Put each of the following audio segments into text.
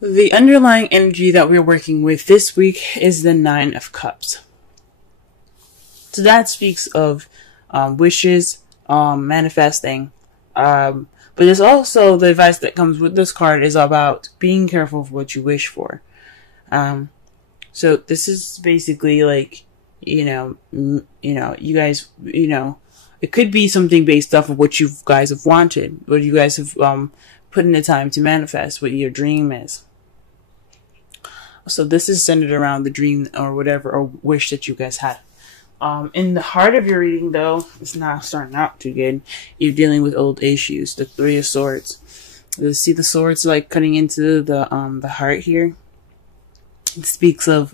The underlying energy that we're working with this week is the Nine of Cups. So that speaks of wishes, manifesting. But there's also the advice that comes with this card is about being careful of what you wish for. So this is basically like, you guys, it could be something based off of what you guys have wanted, what you guys have put in the time to manifest, what your dream is. So this is centered around the dream or whatever, or wish that you guys had. In the heart of your reading, though, it's not starting out too good. You're dealing with old issues. The Three of Swords. You see the swords like cutting into the heart here. It speaks of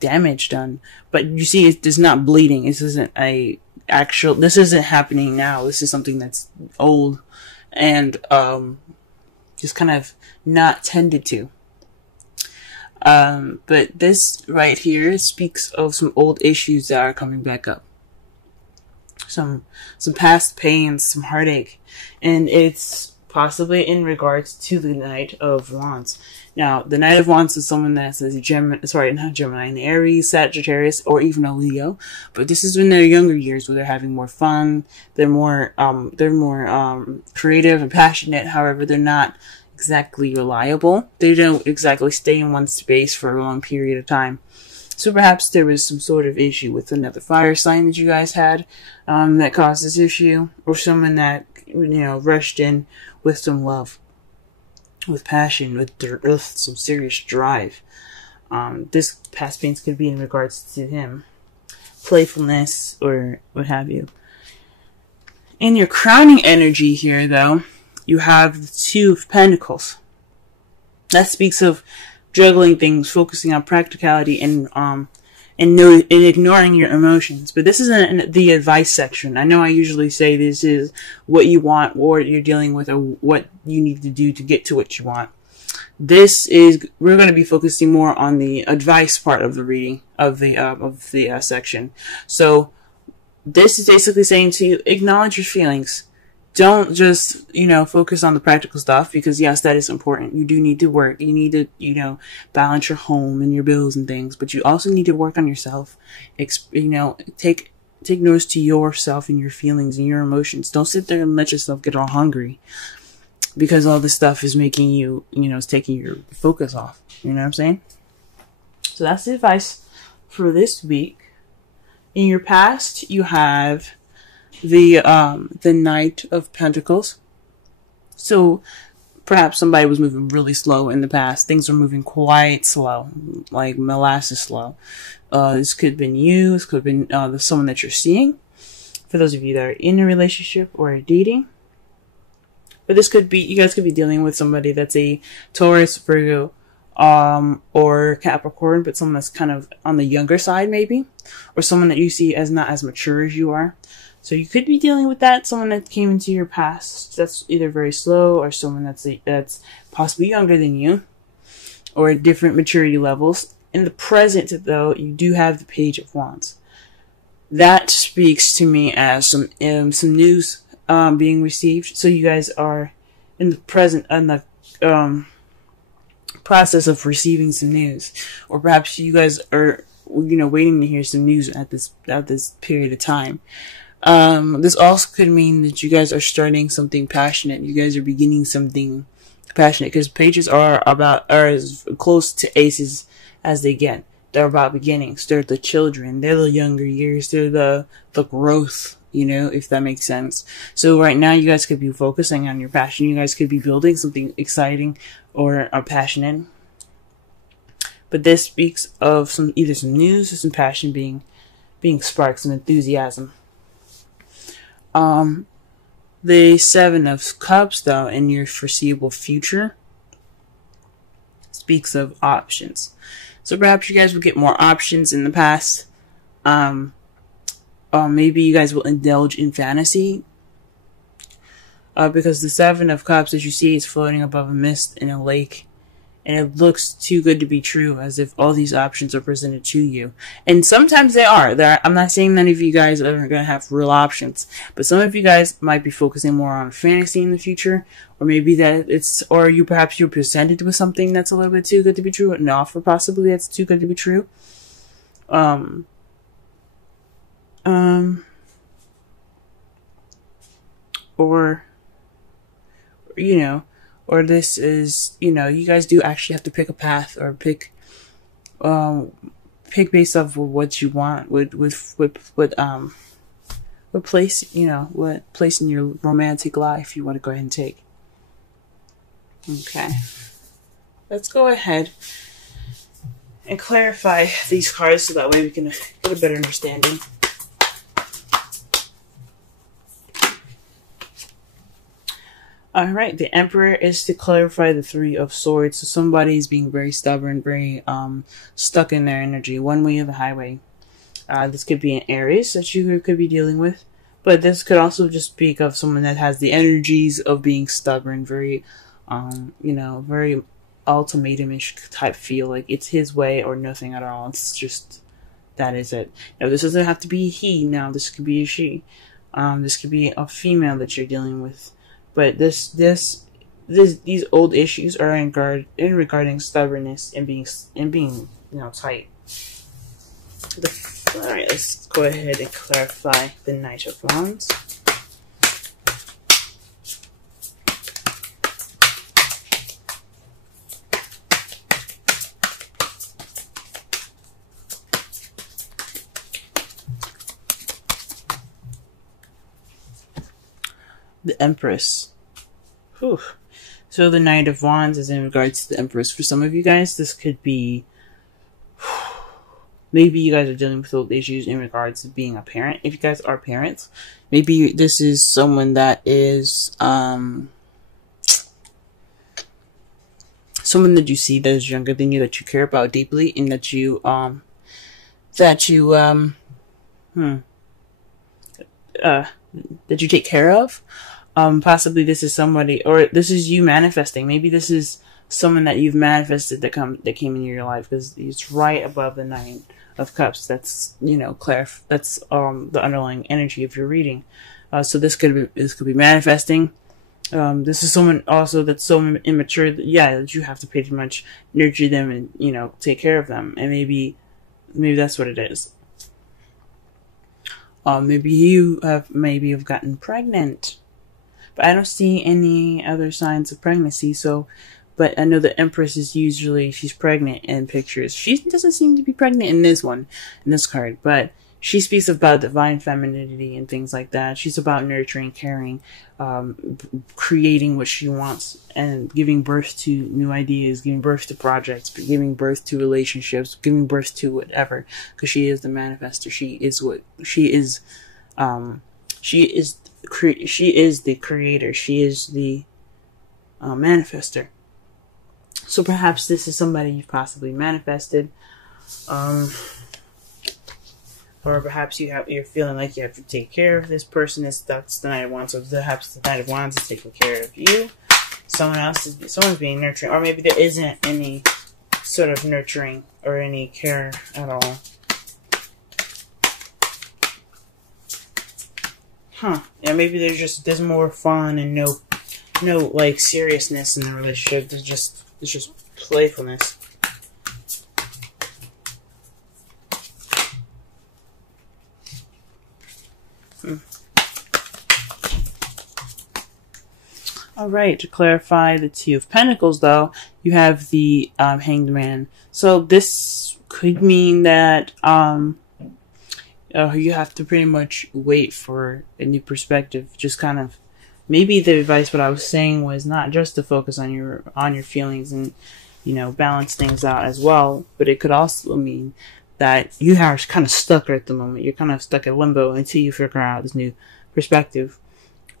damage done, but you see it's not bleeding. This isn't this isn't happening now. This is something that's old and just kind of not tended to. But this right here speaks of some old issues that are coming back up. Some past pains, some heartache, and it's possibly in regards to the Knight of Wands. Now, the Knight of Wands is someone that's an Aries, Sagittarius, or even a Leo. But this is in their younger years where they're having more fun. They're more creative and passionate. However, they're not exactly reliable. They don't exactly stay in one space for a long period of time. So perhaps there was some sort of issue with another fire sign that you guys had that caused this issue, or someone that rushed in with some love, with passion, with some serious drive. This past pains could be in regards to him, playfulness or what have you. In your crowning energy here, though, you have the Two of Pentacles. That speaks of juggling things, focusing on practicality, and ignoring your emotions. But this isn't the advice section. I know I usually say this is what you want, or what you're dealing with, or what you need to do to get to what you want. We're going to be focusing more on the advice part of the reading of the section. So this is basically saying to you, acknowledge your feelings. Don't just, focus on the practical stuff, because yes, that is important. You do need to work. You need to, balance your home and your bills and things, but you also need to work on yourself. Take notice to yourself and your feelings and your emotions. Don't sit there and let yourself get all hungry, because all this stuff is making you, it's taking your focus off. You know what I'm saying? So that's the advice for this week. In your past, you have the Knight of Pentacles. So perhaps somebody was moving really slow in the past. Things are moving quite slow, like molasses slow. This could have been you. This could have been someone that you're seeing. For those of you that are in a relationship or dating. But this could be, you guys could be dealing with somebody that's a Taurus, Virgo, or Capricorn, but someone that's kind of on the younger side maybe. Or someone that you see as not as mature as you are. So you could be dealing with that, someone that came into your past that's either very slow, or someone that's possibly younger than you, or different maturity levels. In the present, though, you do have the Page of Wands. That speaks to me as some news being received. So you guys are in the present, in the process of receiving some news, or perhaps you guys are waiting to hear some news at this period of time. This also could mean that you guys are starting something passionate. You guys are beginning something passionate, because pages are as close to aces as they get. They're about beginnings. They're the children. They're the younger years. They're the growth, if that makes sense. So right now you guys could be focusing on your passion. You guys could be building something exciting or passionate. But this speaks of either some news or some passion being sparked, some enthusiasm. The Seven of Cups, though, in your foreseeable future, speaks of options. So perhaps you guys will get more options in the past. Maybe you guys will indulge in fantasy. Because the Seven of Cups, as you see, is floating above a mist in a lake. and it looks too good to be true, as if all these options are presented to you. And sometimes they are. I'm not saying none of you guys are going to have real options, but some of you guys might be focusing more on fantasy in the future, or maybe that perhaps you're presented with something that's a little bit too good to be true, an offer possibly that's too good to be true. Or, you know, or this is, you know, you guys do actually have to pick a path, or pick based off of what you want, what place, you know, what place in your romantic life you want to go ahead and take. Okay. Let's go ahead and clarify these cards so that way we can get a better understanding. Alright, the Emperor is to clarify the Three of Swords. So somebody is being very stubborn, very stuck in their energy, one way or the highway. This could be an Aries that you could be dealing with. But this could also just speak of someone that has the energies of being stubborn, very, you know, very ultimatum-ish type feel. Like it's his way or nothing at all. It's just, that is it. Now, this doesn't have to be he now. This could be a she. This could be a female that you're dealing with. But these old issues are regarding stubbornness and being, you know, tight. Alright, let's go ahead and clarify the Knight of Wands. The Empress. Whew. So the Knight of Wands is in regards to the Empress. For some of you guys, this could be, maybe you guys are dealing with old issues in regards to being a parent. If you guys are parents, maybe this is someone that is someone that you see that is younger than you, that you care about deeply, and that you take care of. Possibly this is somebody, or this is you manifesting. Maybe this is someone that you've manifested that came into your life, because it's right above the Nine of Cups. That's, you know, that's the underlying energy of your reading. So this could be manifesting. This is someone also that's so immature that, yeah, that you have to pretty much nurture them and, you know, take care of them. And maybe that's what it is. Maybe you've gotten pregnant, but I don't see any other signs of pregnancy. So, but I know the Empress is usually, she's pregnant in pictures. She doesn't seem to be pregnant in this card, but she speaks about divine femininity and things like that. She's about nurturing, caring, creating what she wants, and giving birth to new ideas, giving birth to projects, giving birth to relationships, giving birth to whatever, because she is the manifester. She is the creator. She is the manifester. So perhaps this is somebody you've possibly manifested, or perhaps you're feeling like you have to take care of this person. That's the Knight of Wands. So perhaps the Knight of Wands is taking care of you. Someone's being nurturing, or maybe there isn't any sort of nurturing or any care at all. Yeah, maybe there's more fun and no like seriousness in the relationship. There's just playfulness. Alright, to clarify the Two of Pentacles, though, you have the Hanged Man. So this could mean that you have to pretty much wait for a new perspective. Just kind of, maybe the advice, what I was saying was not just to focus on your feelings and, you know, balance things out as well, but it could also mean that you are kind of stuck at the moment. You're kind of stuck at limbo until you figure out this new perspective.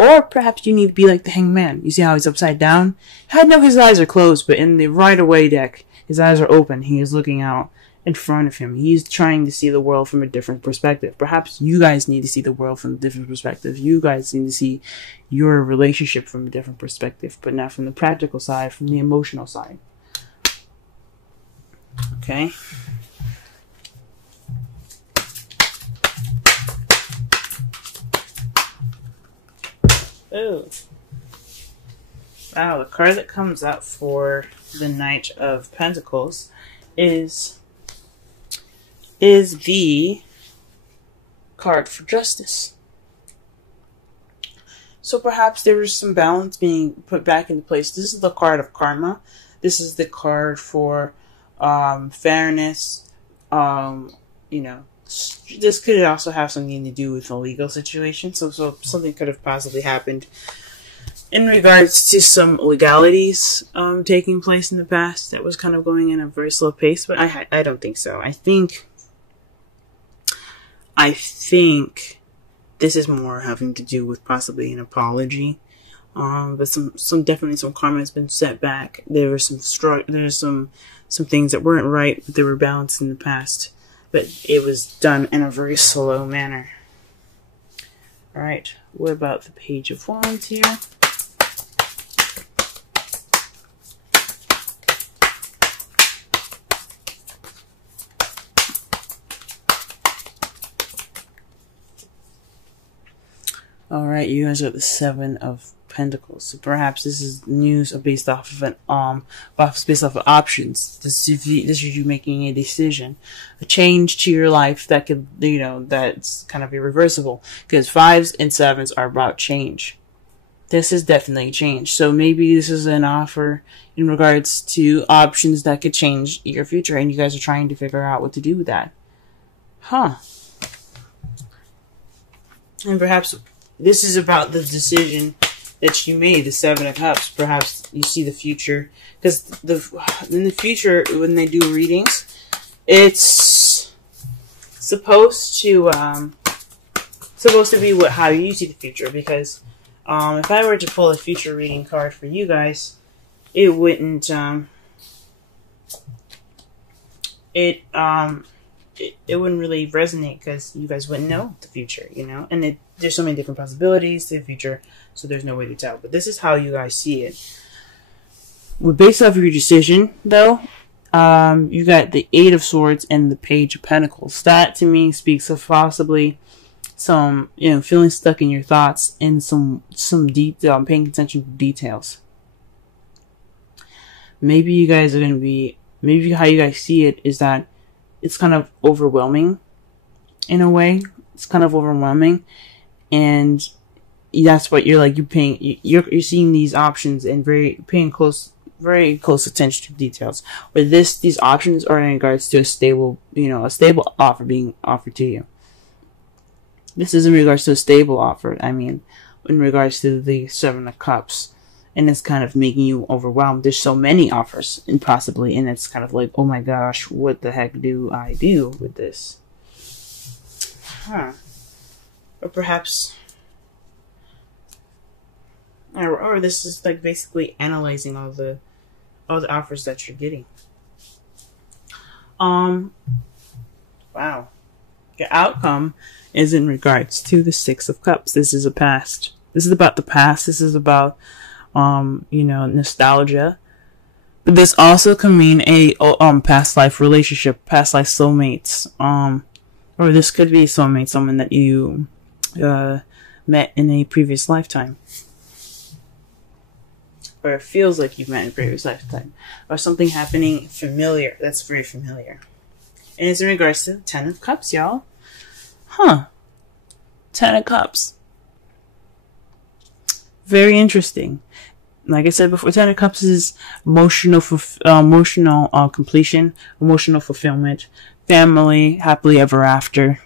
Or perhaps you need to be like the Hanged Man. You see how he's upside down? I know his eyes are closed, but in the right away deck, his eyes are open. He is looking out in front of him. He's trying to see the world from a different perspective. Perhaps you guys need to see the world from a different perspective. You guys need to see your relationship from a different perspective, but not from the practical side, from the emotional side. Okay. Oh. Wow, the card that comes up for the Knight of Pentacles is the card for justice. So perhaps there was some balance being put back into place. This is the card of karma. This is the card for fairness. You know, this could also have something to do with a legal situation. So something could have possibly happened in regards to some legalities taking place in the past that was kind of going in a very slow pace. But I don't think so. I think this is more having to do with possibly an apology. But definitely some karma has been set back. There were some things that weren't right, but they were balanced in the past. But it was done in a very slow manner. Alright, what about the Page of Wands here? Alright, you guys are the Seven of Pentacles. So perhaps this is news based off of options. This is you making a decision, a change to your life that could, that's kind of irreversible. Because 5s and 7s are about change. This is definitely change. So maybe this is an offer in regards to options that could change your future, and you guys are trying to figure out what to do with that. Huh. And perhaps this is about the decision that you made, the Seven of Cups. Perhaps you see the future. Because in the future, when they do readings, it's supposed to be how you see the future. Because if I were to pull a future reading card for you guys, it wouldn't it wouldn't really resonate, because you guys wouldn't know the future, and there's so many different possibilities to the future, so there's no way to tell. But this is how you guys see it. Well, based off of your decision, though, you got the Eight of Swords and the Page of Pentacles. That, to me, speaks of possibly some, feeling stuck in your thoughts and some detail, paying attention to details. Maybe you guys are going to be, maybe how you guys see it is that it's kind of overwhelming in a way. It's kind of overwhelming, and that's what you're like. You're seeing these options and very close attention to details. Where these options are in regards to a stable offer being offered to you. This is in regards to a stable offer. I mean, in regards to the Seven of Cups. And it's kind of making you overwhelmed. There's so many offers, and it's kind of like, oh my gosh, what the heck do I do with this? Huh. Or perhaps, or this is like basically analyzing all the offers that you're getting. Wow. Your outcome is in regards to the Six of Cups. This is a past. This is about the past. This is about nostalgia. But this also can mean a past life relationship, past life soulmates. Or this could be soulmate, someone that you met in a previous lifetime. Or it feels like you've met in a previous lifetime. Or something happening familiar, that's very familiar. And it's in regards to the Ten of Cups, y'all. Huh. Ten of Cups. Very interesting. Like I said before, Ten of Cups is emotional completion, emotional fulfillment, family, happily ever after.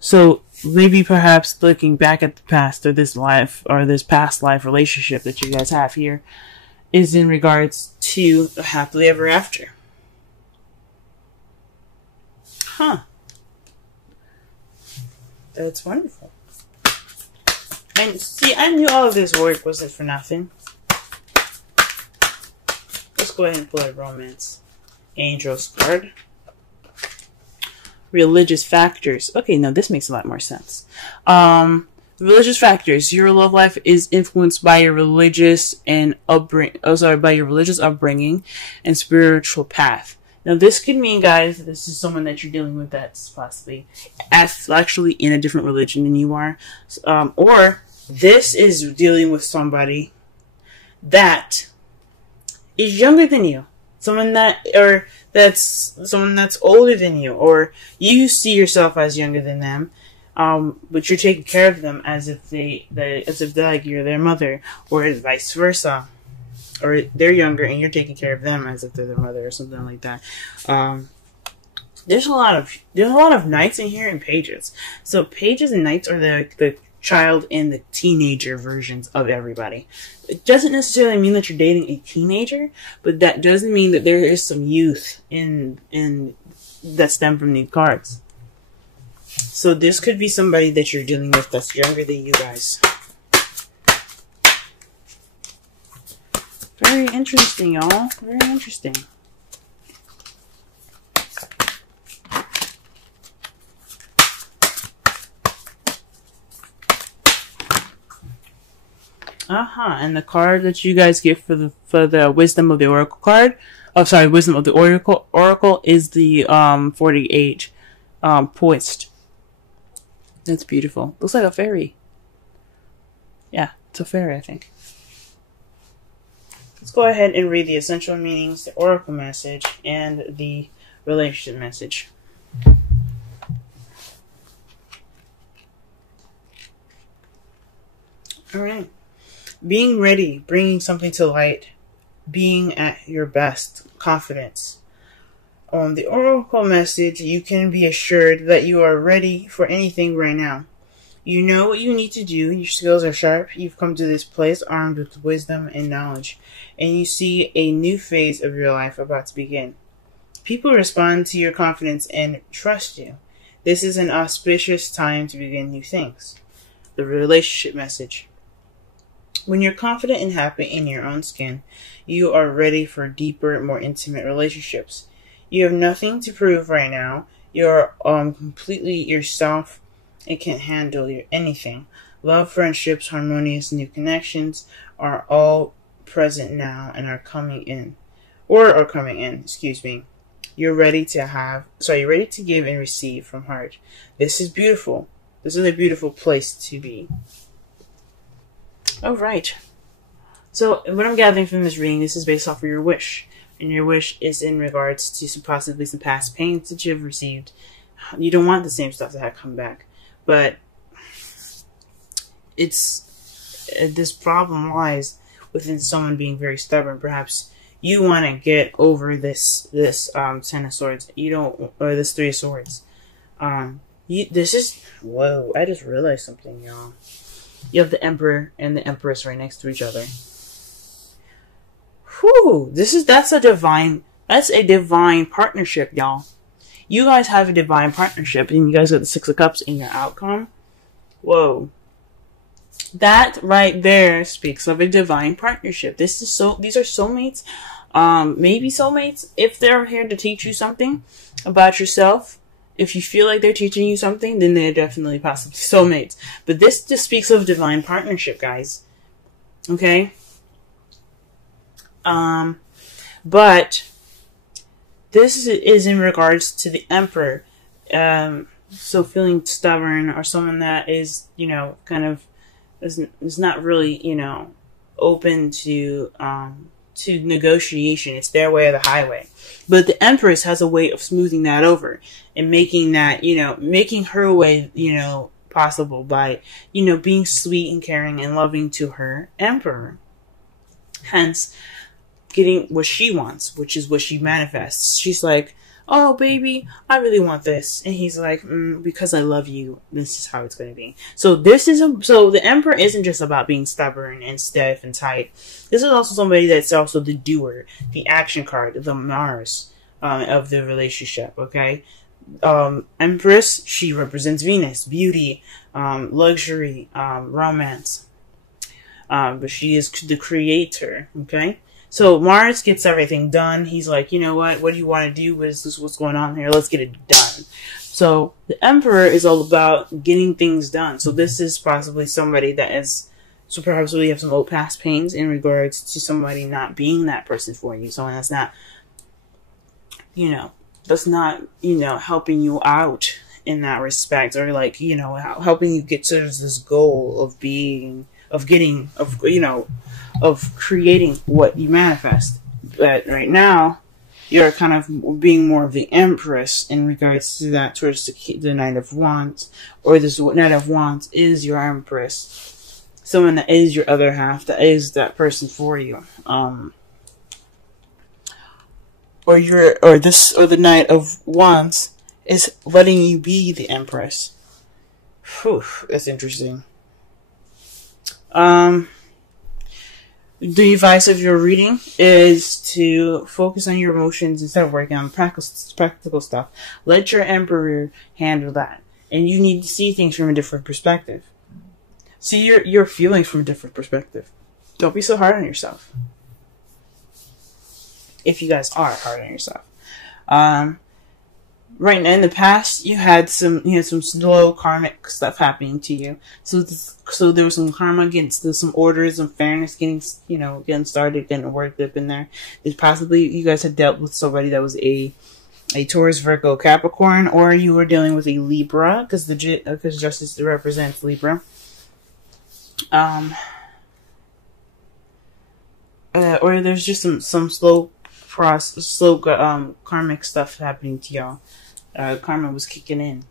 So maybe perhaps looking back at the past, or this past life relationship that you guys have here, is in regards to happily ever after. Huh. That's wonderful. And see, I knew all of this work wasn't for nothing. Let's go ahead and pull a romance. Angels card. Religious factors. Okay, now this makes a lot more sense. Religious factors. Your love life is influenced by your religious and by your religious upbringing and spiritual path. Now, this could mean, guys, this is someone that you're dealing with that's possibly actually in a different religion than you are, or this is dealing with somebody that is younger than you, someone that's older than you, or you see yourself as younger than them. But you're taking care of them as if they're like you're their mother, or vice versa, or they're younger and you're taking care of them as if they're their mother, or something like that. There's a lot of knights in here and pages. So pages and knights are the child and the teenager versions of everybody. It doesn't necessarily mean that you're dating a teenager, but that doesn't mean that there is some youth in that stem from these cards. So this could be somebody that you're dealing with that's younger than you guys. Very interesting, y'all. Very interesting. And the card that you guys get for the Wisdom of the Oracle card, Wisdom of the Oracle is the 48 poised. That's beautiful. Looks like a fairy. Yeah, it's a fairy, I think. Let's go ahead and read the essential meanings, the oracle message, and the relationship message. Alright. Being ready, bringing something to light, being at your best, confidence. On the oracle message, you can be assured that you are ready for anything right now. You know what you need to do, your skills are sharp, you've come to this place armed with wisdom and knowledge, and you see a new phase of your life about to begin. People respond to your confidence and trust you. This is an auspicious time to begin new things. The relationship message. When you're confident and happy in your own skin, you are ready for deeper, more intimate relationships. You have nothing to prove right now. You're completely yourself and can handle anything. Love, friendships, harmonious new connections are all present now and are coming in. Excuse me. You're ready to give and receive from heart. This is beautiful. This is a beautiful place to be. Alright. So, what I'm gathering from this reading, this is based off of your wish. And your wish is in regards to possibly some past pains that you've received. You don't want the same stuff to have come back. But this problem lies within someone being very stubborn. Perhaps you want to get over this Ten of Swords. Or this Three of Swords. Whoa, I just realized something, y'all. You have the Emperor and the Empress right next to each other. Whew, that's a divine partnership, y'all. You guys have a divine partnership, and you guys got the Six of Cups in your outcome. Whoa. That right there speaks of a divine partnership. These are soulmates. Maybe soulmates if they're here to teach you something about yourself. If you feel like they're teaching you something, then they're definitely possibly soulmates. But this just speaks of divine partnership, guys. Okay? But this is in regards to the Emperor. So feeling stubborn, or someone that is, kind of is not really, open to negotiation. It's their way or the highway. But the Empress has a way of smoothing that over and making that, making her way, possible by, being sweet and caring and loving to her Emperor. Hence, getting what she wants, which is what she manifests. She's like, oh, baby, I really want this. And he's like, because I love you, this is how it's going to be. So the Emperor isn't just about being stubborn and stiff and tight. This is also somebody that's also the doer, the action card, the Mars of the relationship, okay? Empress, she represents Venus, beauty, luxury, romance. But she is the creator, okay? So Mars gets everything done. He's like, you know what do you want to do? What's going on here? Let's get it done. So the Emperor is all about getting things done. So this is possibly somebody that is, so perhaps we have some old past pains in regards to somebody not being that person for you. Someone that's not, helping you out in that respect, or like, helping you get to this goal of creating what you manifest. But right now, you're kind of being more of the Empress in regards to that, towards the Knight of Wands, or this Knight of Wands is your Empress, someone that is your other half, that is that person for you, or the Knight of Wands is letting you be the Empress. Whew, that's interesting. The advice of your reading is to focus on your emotions instead of working on practical stuff. Let your Emperor handle that. And you need to see things from a different perspective. See your feelings from a different perspective. Don't be so hard on yourself. If you guys are hard on yourself. Right now, in the past, you had some slow karmic stuff happening to you. So there was some karma there's some orders and fairness getting started, getting worked up in there. There's possibly you guys had dealt with somebody that was a Taurus, Virgo, Capricorn, or you were dealing with a Libra, because justice represents Libra. Or there's just some slow karmic stuff happening to y'all. Karma was kicking in.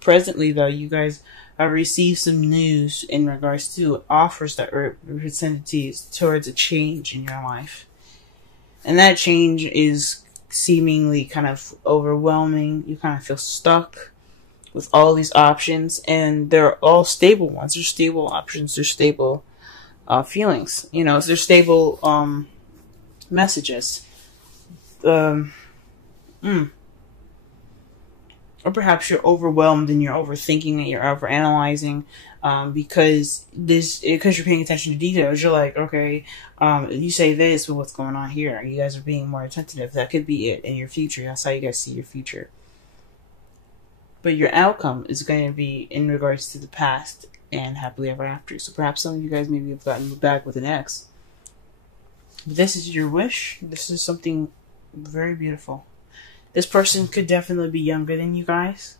Presently, though, you guys have received some news in regards to offers that were presented to you towards a change in your life. And that change is seemingly kind of overwhelming. You kind of feel stuck with all these options, and they're all stable ones. They're stable options. They're stable feelings. They're stable messages. Or perhaps you're overwhelmed and you're overthinking and you're overanalyzing, because you're paying attention to details. You're like, okay, you say this, but what's going on here? You guys are being more attentive. That could be it in your future. That's how you guys see your future. But your outcome is going to be in regards to the past and happily ever after. So perhaps some of you guys maybe have gotten back with an ex. But this is your wish. This is something very beautiful. This person could definitely be younger than you guys.